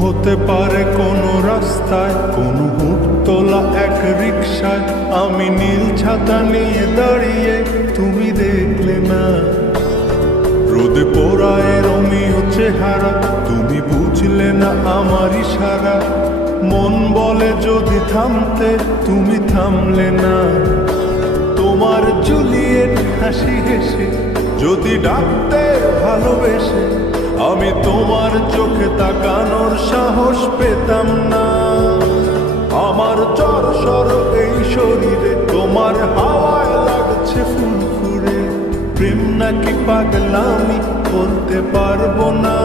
হতে পারে কোনো রাস্তায়, কোনো হুটতলা এক রিক্সায় আমি নীল ছাতা নিয়ে দাঁড়িয়ে তুমি দেখলে না। রোদে পোড়ায় রমিও চেহারা, তুমি বুঝলে না আমার ইশারা। মন বলে যদি থামতে, তুমি থামলে না। তোমার জুলিয়েট হাসি হেসে যদি ডাকতে ভালোবেসে, আমি তোমার চোখে তাকানোর সাহস পেতাম না। আমার চর সর এই শরীরে, তোমার হাওয়ায় লাগছে ফুরফুরে। প্রেম নাকি পাগলামি বলতে পারব না।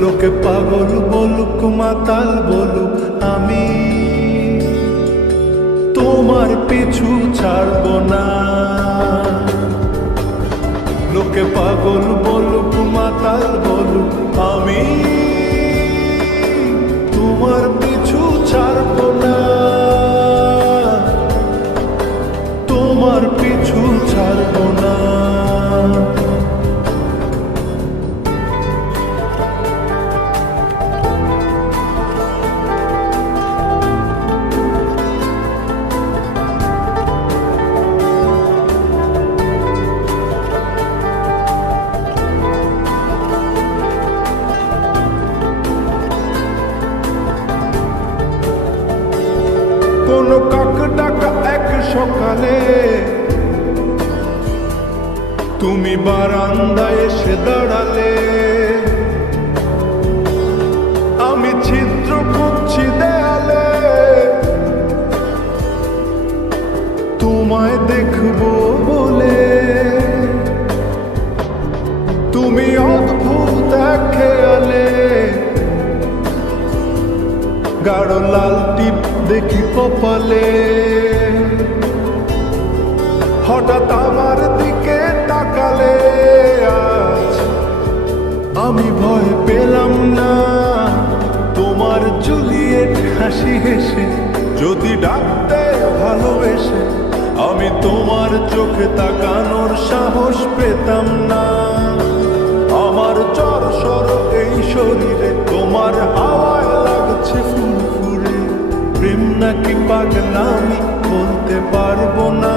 লোকে পাগল বলুক, মাতাল বলুক, আমি তোমার পিছু ছাড়বো না। পাগল বলুক মাতাল বলুক আমি তুমি বারান্দায় এসে দাঁড়ালে। আমি ছিদ্র খুঁজছি দেয়ালে। তোমায় দেখব বলে। তুমি অদ্ভুত খেয়ালে। গাঢ় লাল টিপ দেখি কপালে। হঠাৎ আমার দিকে তাকালে আজ আমি ভয় পেলাম না। তোমার জুলিয়েট হাসি হেসে, যদি ডাকতে ভালোবেসে, আমি তোমার চোখে তাকানোর সাহস পেতাম না। আমার চর সর এই শরীরে তোমার হাওয়ায় লাগছে ফুরফুরে। প্রেম নাকি পাগলামি বলতে পারব না।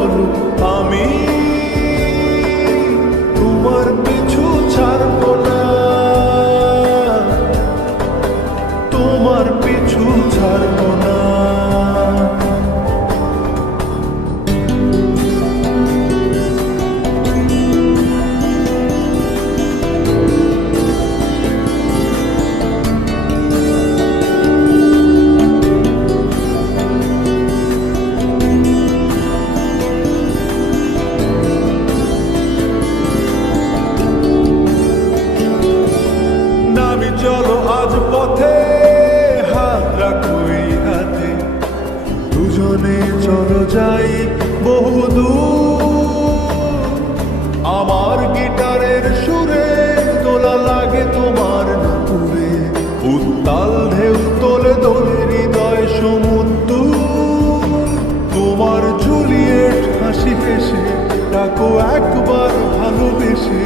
ডাকো একবার ভালোবেসে,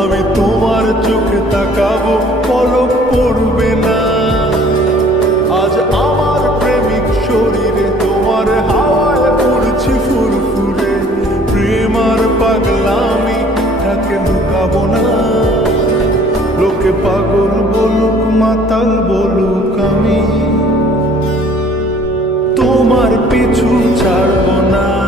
আমি তোমার চোখে তাকাবো, পলক পড়বে না। আজ আমার প্রেমিক শরীরে তোমার হাওয়ায় উড়ছি ফুরফুরে, প্রেম আর পাগলামি তাকে লুকাবো না। লোকে পাগল বলুক, মাতাল বলুক আমি, তোমার পিছু ছাড়বো না।